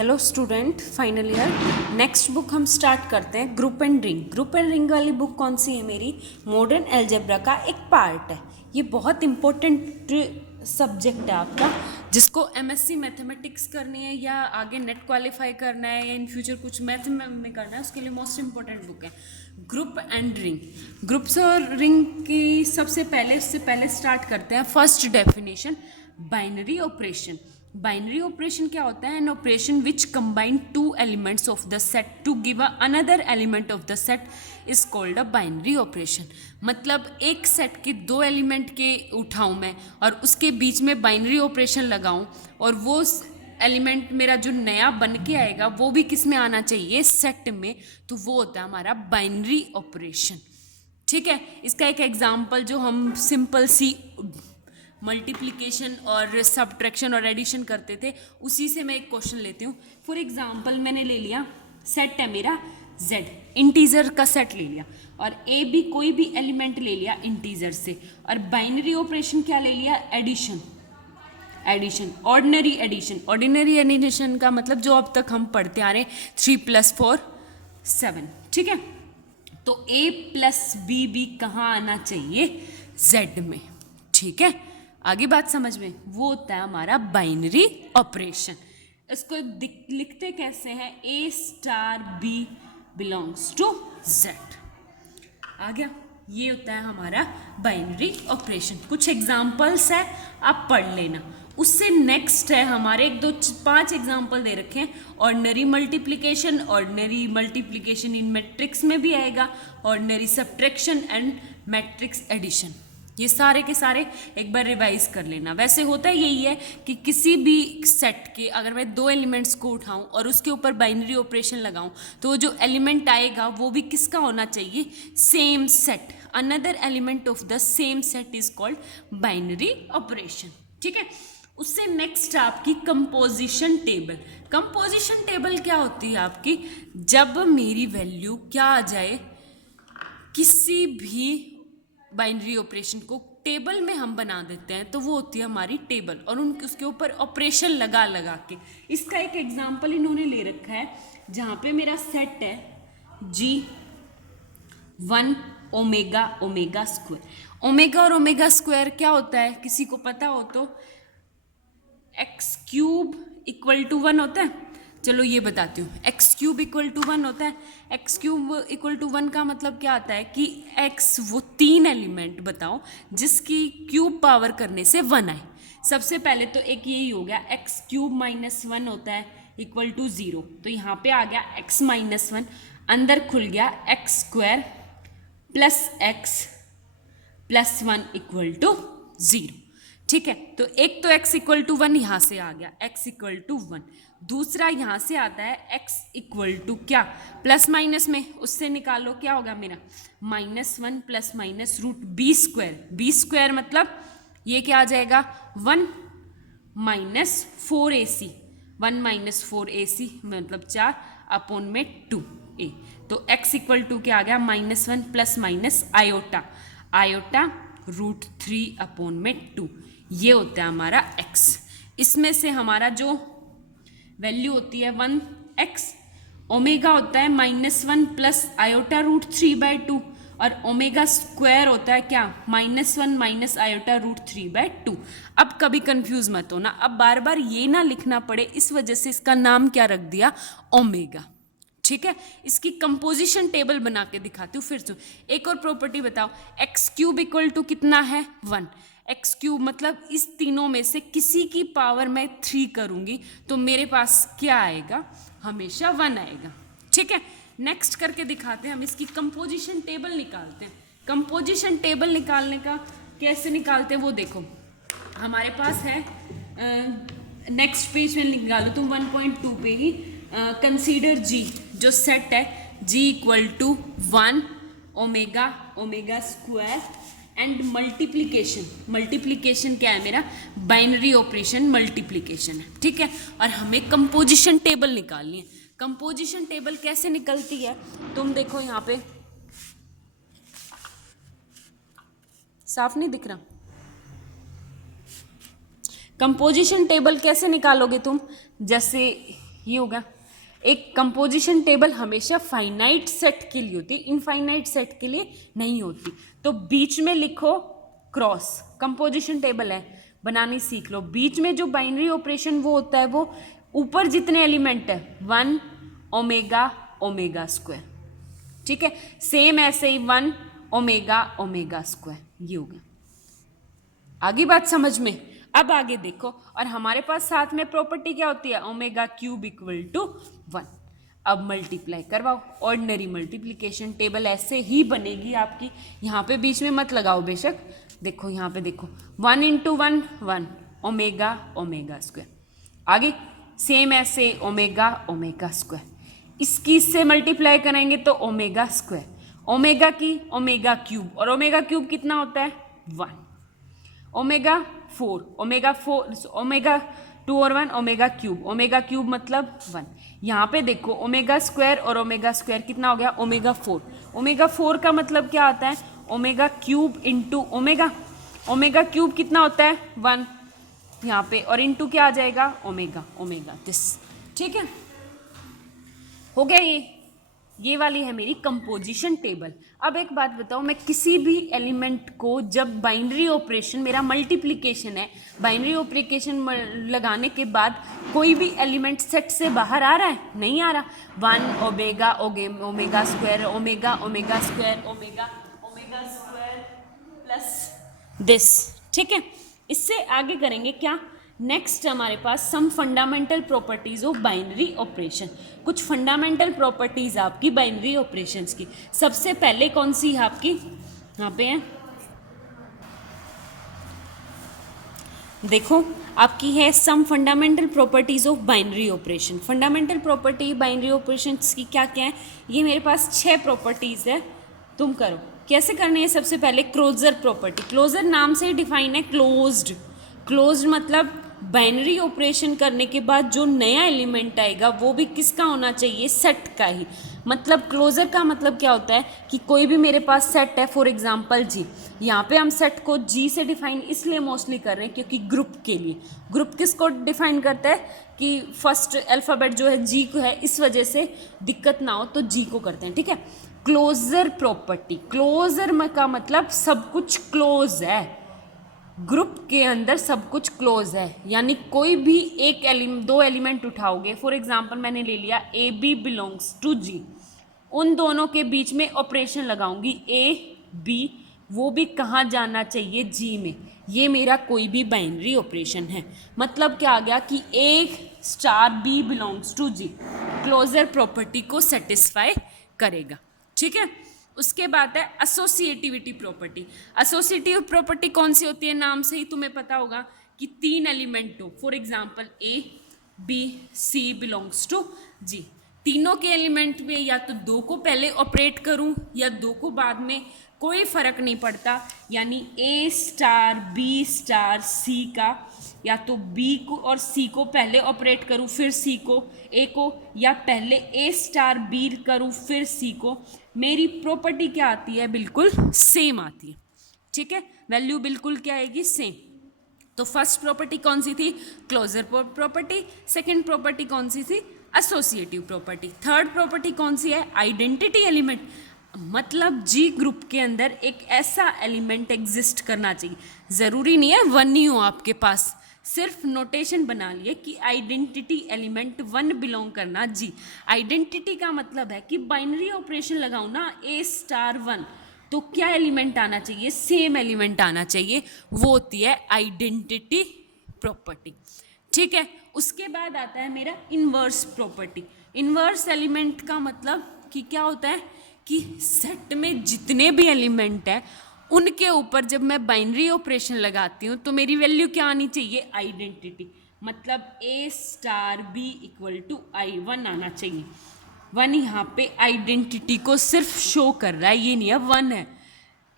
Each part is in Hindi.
Hello student, final year. Next book हम स्टार्ट करते हैं group and ring. Group and ring वाली बुक कौन सी है? मेरी मॉडर्न अलजेब्रा का एक पार्ट है। ये बहुत इंपॉर्टेंट सब्जेक्ट है आपका, जिसको एमएससी मैथमेटिक्स करनी है या आगे नेट क्वालिफाई करना है या इन फ्यूचर कुछ मैथ में करना है, उसके लिए मोस्ट इंपॉर्टेंट बुक है ग्रुप एंड रिंग। ग्रुप्स और रिंग की उससे पहले स्टार्ट करते हैं first definition, binary operation. Binary operation क्या होता है? An operation which combine two elements of the set to give another element of the set is called a binary operation. मतलब एक सेट के दो एलिमेंट के उठाऊं मैं और उसके बीच में बाइनरी ऑपरेशन लगाऊं, और वो एलिमेंट मेरा जो नया बन के आएगा वो भी किस में आना चाहिए? सेट में। तो वो होता है हमारा बाइनरी ऑपरेशन। ठीक है, इसका एक एग्जाम्पल जो हम सिंपल सी मल्टीप्लिकेशन और सब्ट्रैक्शन और एडिशन करते थे, उसी से मैं एक क्वेश्चन लेती हूँ। फॉर एग्जांपल मैंने ले लिया, सेट है मेरा z, इंटीजर का सेट ले लिया, और a भी कोई भी एलिमेंट ले लिया इंटीजर से, और बाइनरी ऑपरेशन क्या ले लिया? Addition. Addition, ordinary addition. Ordinary addition का मतलब जो अब तक हम पढ़ते आ रहे हैं, 3 + 4 7। ठीक है, तो a + b भी कहाँ आना चाहिए? z में। ठीक है, आगे बात समझ में? वो होता है हमारा बाइनरी ऑपरेशन। इसको लिखते कैसे हैं? a b belongs to z। आ गया? ये होता है हमारा बाइनरी ऑपरेशन। कुछ एग्जाम्पल्स है, आप पढ़ लेना। उससे नेक्स्ट है हमारे 5 एग्जाम्पल दे रखे हैं। Ordinary multiplication, ordinary multiplication in matrix में भी आएगा, ordinary subtraction and matrix addition. ये सारे के सारे एक बार रिवाइज कर लेना। वैसे होता यही है कि किसी भी सेट के अगर मैं 2 एलिमेंट्स को उठाऊं और उसके ऊपर बाइनरी ऑपरेशन लगाऊं, तो जो एलिमेंट आएगा वो भी किसका होना चाहिए? Same set. Another element of the same set is called binary operation. ठीक है, उससे नेक्स्ट आपकी कंपोजिशन टेबल। कंपोजिशन टेबल क्या होती है आपकी? जब मेरी वैल्यू क्या आ जाए, किसी भी बाइनरी ऑपरेशन को टेबल में हम बना देते हैं, तो वो होती है हमारी टेबल, और उसके ऊपर ऑपरेशन लगा लगा के। इसका एक एग्जांपल इन्होंने ले रखा है, जहाँ पे मेरा सेट है G1 omega omega square. Omega और ओमेगा स्क्वायर क्या होता है? किसी को पता हो तो? x³ = 1 होता है। चलो ये बताती हूँ, x³ = 1 होता है। x³ = 1 का मतलब क्या आता है कि x वो 3 एलिमेंट बताओ जिसकी क्यूब पावर करने से 1 आए। सबसे पहले तो एक यही हो गया, x³ - 1 होता है = 0। तो यहाँ पे आ गया x - 1, अंदर खुल गया x² + x + 1 = 0। ठीक है, तो एक तो x = 1 यहाँ से आ गया, x = 1। दूसरा यहाँ से आता है x = क्या? प्लस माइनस में उससे निकालो, क्या होगा मेरा? -1 ± √b²। b² मतलब ये क्या आ जाएगा? 1 - 4ac। 1 - 4ac मतलब 4 अपॉन में 2a। तो x = क्या आ गया? -1 ± आयोटा, आयोटा √3 अपॉन में 2। ये होता है हमारा x। इसमें से हमारा जो वैल्यू होती है 1x, ओमेगा होता है -1 प्लस आयोटा √3/2, और ओमेगा स्क्वायर होता है क्या? -1 - आयोटा √3/2। अब कभी कंफ्यूज मत होना, अब बार बार ये ना लिखना पड़े, इस वजह से इसका नाम क्या रख दिया? ओमेगा। ठीक है, इसकी कंपोजिशन टेबल बना के दिखाती हूँ फिर से। एक और प्रॉपर्टी बताओ, x³ = कितना है? 1। x³ मतलब इस तीनों में से किसी की पावर मैं 3 करूंगी तो मेरे पास क्या आएगा? हमेशा 1 आएगा। ठीक है, नेक्स्ट करके दिखाते हैं, हम इसकी कंपोजिशन टेबल निकालते हैं। कंपोजिशन टेबल निकालने का कैसे निकालते हैं वो देखो, हमारे पास है नेक्स्ट पेज में निकालो तुम 1.2 पे ही। कंसीडर G, जो सेट है G = 1 omega omega square and multiplication. Multiplication क्या है मेरा? बाइनरी ऑपरेशन मल्टीप्लिकेशन है। ठीक है, और हमें कंपोजिशन टेबल निकालनी है। कंपोजिशन टेबल कैसे निकलती है? तुम देखो यहाँ पे, साफ नहीं दिख रहा? कंपोजिशन टेबल कैसे निकालोगे तुम? जैसे ये होगा। एक कंपोजिशन टेबल हमेशा फाइनाइट सेट के लिए होती है, इनफाइनाइट सेट के लिए नहीं होती। तो बीच में लिखो क्रॉस, कंपोजिशन टेबल है, बनानी सीख लो। बीच में जो बाइनरी ऑपरेशन वो होता है, वो ऊपर जितने एलिमेंट है 1 ओमेगा ओमेगा स्क्वायर, ठीक है। सेम ऐसे ही 1 ओमेगा ओमेगा स्क्वायर, ये हो गया। आगे बात समझ में। अब आगे देखो, और हमारे पास साथ में प्रॉपर्टी क्या होती है, ओमेगा क्यूब इक्वल टू 1। अब मल्टीप्लाई करवाओ, ऑर्डिनरी मल्टीप्लिकेशन टेबल ऐसे ही बनेगी आपकी। यहाँ पे बीच में मत लगाओ बेशक, देखो यहाँ पे देखो 1 इंटू 1 1 ओमेगा ओमेगा स्क्वायर। आगे सेम ऐसे ओमेगा ओमेगा स्क्वायर, इसकी इससे मल्टीप्लाई करेंगे तो ओमेगा स्क्वायर, ओमेगा की ओमेगा क्यूब, और ओमेगा क्यूब कितना होता है 1, ओमेगा 4, ओमेगा 2 और 1 ओमेगा क्यूब मतलब 1। यहाँ पे देखो ओमेगा स्क्वायर और ओमेगा स्क्वायर कितना हो गया, ओमेगा 4। ओमेगा 4 का मतलब क्या आता है, omega cube into omega, omega cube कितना होता है 1 यहाँ पे, और इंटू क्या आ जाएगा ओमेगा ओमेगा दिस, ठीक है। हो गया ये वाली है मेरी कंपोजिशन टेबल। अब एक बात बताओ, मैं किसी भी एलिमेंट को जब बाइनरी ऑपरेशन, मेरा मल्टीप्लिकेशन है, बाइनरी ऑपरेशन लगाने के बाद कोई भी एलिमेंट सेट से बाहर आ रहा है, नहीं आ रहा। 1 omega omega square omega omega square omega omega square plus this, ठीक है। इससे आगे करेंगे क्या, नेक्स्ट हमारे पास some fundamental properties of binary operation. कुछ फंडामेंटल प्रॉपर्टीज आपकी बाइनरी ऑपरेशंस की। सबसे पहले कौन सी है आपकी, यहाँ पे है देखो, आपकी है some fundamental properties of binary operation. Fundamental property binary operations की क्या क्या है, ये मेरे पास 6 प्रॉपर्टीज है, तुम करो कैसे करने हैं। सबसे पहले क्लोजर प्रॉपर्टी, क्लोजर नाम से ही डिफाइन है, क्लोज्ड। क्लोज्ड मतलब बाइनरी ऑपरेशन करने के बाद जो नया एलिमेंट आएगा वो भी किसका होना चाहिए, सेट का ही। मतलब क्लोजर का मतलब क्या होता है कि कोई भी मेरे पास सेट है, फॉर एग्जांपल जी, यहाँ पे हम सेट को जी से डिफाइन इसलिए मोस्टली कर रहे हैं क्योंकि ग्रुप के लिए, ग्रुप किसको डिफाइन करता है कि फर्स्ट अल्फ़ाबेट जो है जी को है, इस वजह से दिक्कत ना हो तो जी को करते हैं, ठीक है। क्लोजर प्रॉपर्टी, क्लोजर का मतलब सब कुछ क्लोज है, ग्रुप के अंदर सब कुछ क्लोज है, यानी कोई भी एक दो एलिमेंट उठाओगे, फॉर एग्जांपल मैंने ले लिया ए बी बिलोंग्स टू जी, उन दोनों के बीच में ऑपरेशन लगाऊंगी ए बी, वो भी कहाँ जाना चाहिए, जी में। ये मेरा कोई भी बाइनरी ऑपरेशन है। मतलब क्या आ गया कि A star B belongs to G closure property को सेटिस्फाई करेगा, ठीक है। उसके बाद है एसोसिएटिविटी प्रॉपर्टी। एसोसिएटिव प्रॉपर्टी कौन सी होती है, नाम से ही तुम्हें पता होगा कि 3 एलिमेंट हो, for example A B C belongs to G, तीनों के एलिमेंट में या तो 2 को पहले ऑपरेट करूं या 2 को बाद में, कोई फर्क नहीं पड़ता। यानी ए स्टार बी स्टार सी का, या तो बी को और सी को पहले ऑपरेट करूं फिर सी को, ए को, या पहले ए स्टार बी करूं फिर सी को, मेरी प्रॉपर्टी क्या आती है, बिल्कुल सेम आती है, ठीक है। वैल्यू बिल्कुल क्या आएगी, सेम। तो फर्स्ट प्रॉपर्टी कौन सी थी, क्लोजर प्रॉपर्टी। सेकंड प्रॉपर्टी कौन सी थी, एसोसिएटिव प्रॉपर्टी। थर्ड प्रॉपर्टी कौन सी है, आइडेंटिटी एलिमेंट। मतलब जी ग्रुप के अंदर एक ऐसा एलिमेंट एग्जिस्ट करना चाहिए, ज़रूरी नहीं है 1 ही हो आपके पास, सिर्फ नोटेशन बना लिए कि आइडेंटिटी एलिमेंट 1 बिलोंग करना जी। आइडेंटिटी का मतलब है कि बाइनरी ऑपरेशन लगाऊं ना ए स्टार 1, तो क्या एलिमेंट आना चाहिए, सेम एलिमेंट आना चाहिए, वो होती है आइडेंटिटी प्रॉपर्टी, ठीक है। उसके बाद आता है मेरा इन्वर्स प्रॉपर्टी। इन्वर्स एलिमेंट का मतलब कि क्या होता है कि सेट में जितने भी एलिमेंट हैं उनके ऊपर जब मैं बाइनरी ऑपरेशन लगाती हूँ तो मेरी वैल्यू क्या आनी चाहिए, आइडेंटिटी। मतलब ए स्टार बी इक्वल टू आई 1 आना चाहिए। 1 यहाँ पे आइडेंटिटी को सिर्फ शो कर रहा है, ये नहीं है 1 है।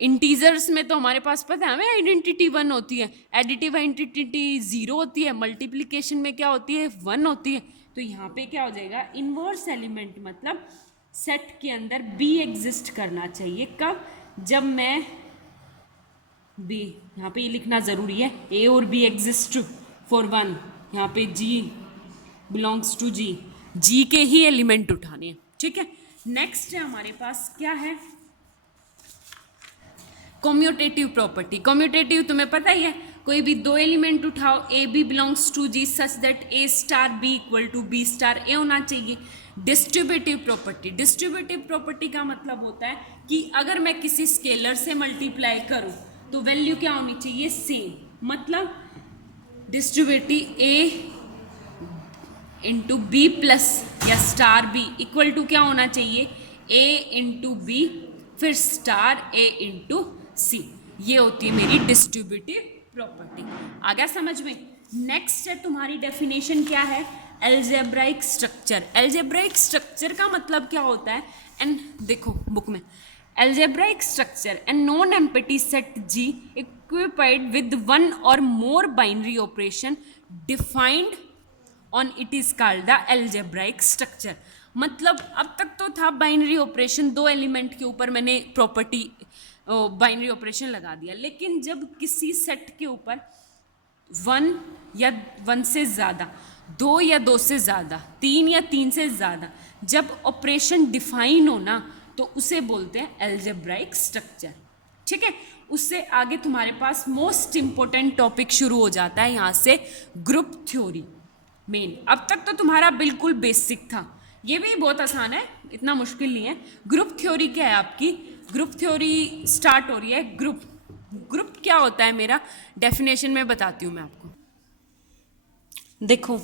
इंटीजर्स में तो हमारे पास पता है हमें आइडेंटिटी 1 होती है, एडिटिव आइडेंटिटी 0 होती है, मल्टीप्लिकेशन में क्या होती है 1 होती है। तो यहाँ पे क्या हो जाएगा, इन्वर्स एलिमेंट मतलब सेट के अंदर बी एग्जिस्ट करना चाहिए। कब, जब मैं बी, यहाँ पे ये लिखना ज़रूरी है, ए और बी एग्जिस्ट फॉर 1, यहाँ पे जी बिलोंग्स टू जी, जी के ही एलिमेंट उठाने हैं, ठीक है। नेक्स्ट है हमारे पास क्या है, कम्यूटेटिव प्रॉपर्टी। कम्यूटेटिव तुम्हें पता ही है, कोई भी दो एलिमेंट उठाओ, A B belongs to G such that A star B equal to B star A होना चाहिए। डिस्ट्रीब्यूटिव प्रॉपर्टी, डिस्ट्रीब्यूटिव प्रॉपर्टी का मतलब होता है कि अगर मैं किसी स्केलर से मल्टीप्लाई करूं तो वैल्यू क्या होनी चाहिए, सेम। मतलब डिस्ट्रीब्यूटिव ए इंटू बी प्लस या स्टार बी इक्वल टू क्या होना चाहिए, ए इंटू बी फिर स्टार ए इंटू सी। ये होती है मेरी डिस्ट्रीब्यूटिव प्रॉपर्टी। आ गया समझ में। नेक्स्ट है तुम्हारी डेफिनेशन क्या है, एल्जेब्राइक स्ट्रक्चर। एल्जेब्राइक स्ट्रक्चर का मतलब क्या होता है, एंड देखो बुक में, algebraic structure and non empty set G equipped with one और more binary operation defined on it is called the algebraic structure. मतलब अब तक तो था बाइनरी ऑपरेशन, दो एलिमेंट के ऊपर मैंने प्रॉपर्टी बाइनरी ऑपरेशन लगा दिया, लेकिन जब किसी सेट के ऊपर वन या वन से ज़्यादा, दो या दो से ज़्यादा, तीन या तीन से ज़्यादा जब ऑपरेशन डिफाइन हो ना तो उसे बोलते हैं एल्जेब्राइक स्ट्रक्चर, ठीक है। उससे आगे तुम्हारे पास मोस्ट इंपॉर्टेंट टॉपिक शुरू हो जाता है यहाँ से, ग्रुप थ्योरी मेन। अब तक तो तुम्हारा बिल्कुल बेसिक था, ये भी बहुत आसान है, इतना मुश्किल नहीं है। ग्रुप थ्योरी क्या है आपकी, ग्रुप थ्योरी स्टार्ट हो रही है। ग्रुप क्या होता है मेरा, डेफिनेशन में बताती हूँ मैं आपको। देखो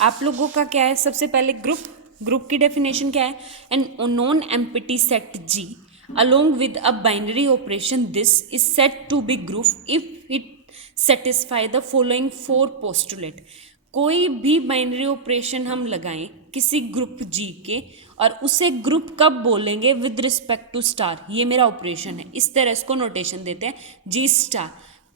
आप लोगों का क्या है, सबसे पहले ग्रुप की डेफिनेशन क्या है, an non empty set G along with a binary operation this is set to be group if it satisfy the following four postulate. कोई भी बाइनरी ऑपरेशन हम लगाएं किसी ग्रुप जी के और उसे ग्रुप कब बोलेंगे, विद रिस्पेक्ट टू स्टार। ये मेरा ऑपरेशन है, इस तरह इसको नोटेशन देते हैं, G star.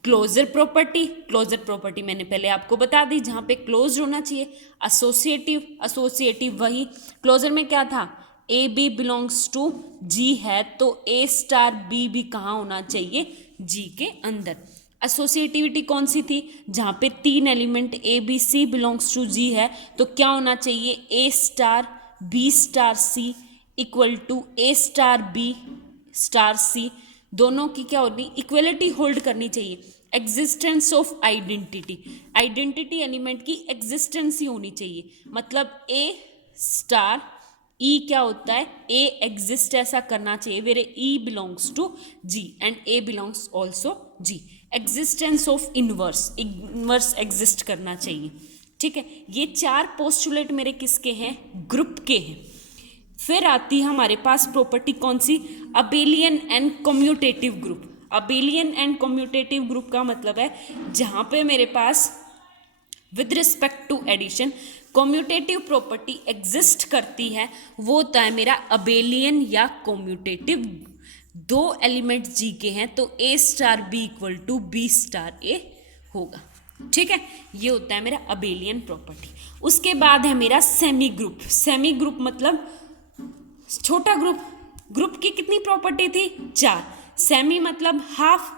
Closure property, closure property मैंने पहले आपको बता दी, जहाँ पे क्लोज होना चाहिए। एसोसिएटिव वही, क्लोजर में क्या था, ए बी बिलोंग्स टू जी है तो ए स्टार बी भी कहाँ होना चाहिए, जी के अंदर। एसोसिएटिविटी कौन सी थी, जहाँ पे तीन element A B C belongs to G है तो क्या होना चाहिए, A star B star C equal to A star B star C. दोनों की क्या होनी, इक्वलिटी होल्ड करनी चाहिए। Existence of identity, identity element की एग्जिस्टेंस ही होनी चाहिए। मतलब ए स्टार ई क्या होता है, ए एग्जिस्ट ऐसा करना चाहिए where e belongs to G and a belongs also G. Existence of inverse exist करना चाहिए, ठीक है। ये चार पोस्टुलेट मेरे किसके हैं, ग्रुप के हैं। फिर आती है हमारे पास प्रॉपर्टी कौन सी, abelian and commutative group. Abelian and commutative group का मतलब है जहाँ पे मेरे पास with respect to addition commutative property exist करती है, वो होता है मेरा अबेलियन या कम्यूटेटिव। दो एलिमेंट जी के हैं तो A star B equal to B star A होगा, ठीक है। ये होता है मेरा अबेलियन प्रॉपर्टी। उसके बाद है मेरा सेमी ग्रुप। सेमी ग्रुप मतलब छोटा ग्रुप। ग्रुप की कितनी प्रॉपर्टी थी, चार। सेमी मतलब हाफ।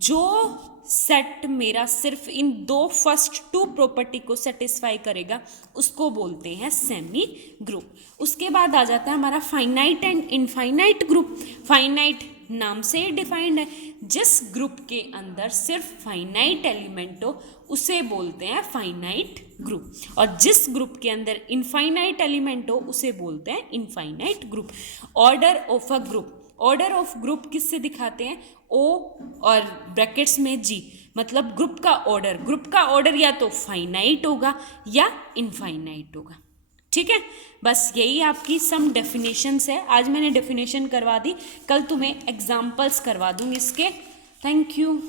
जो सेट मेरा सिर्फ इन दो फर्स्ट टू प्रॉपर्टी को सेटिस्फाई करेगा उसको बोलते हैं सेमी ग्रुप। उसके बाद आ जाता है हमारा finite and infinite group. Finite नाम से ही डिफाइंड है, जिस ग्रुप के अंदर सिर्फ फाइनाइट एलिमेंट हो उसे बोलते हैं फाइनाइट ग्रुप, और जिस ग्रुप के अंदर इनफाइनाइट एलिमेंट हो उसे बोलते हैं infinite group. Order of a group, order of group किससे दिखाते हैं, ओ और ब्रैकेट्स में जी, मतलब ग्रुप का ऑर्डर। ग्रुप का ऑर्डर या तो फाइनाइट होगा या इनफाइनाइट होगा, ठीक है। बस यही आपकी सम डेफिनेशंस है। आज मैंने डेफिनेशन करवा दी, कल तुम्हें एग्जाम्पल्स करवा दूंगी इसके। Thank you.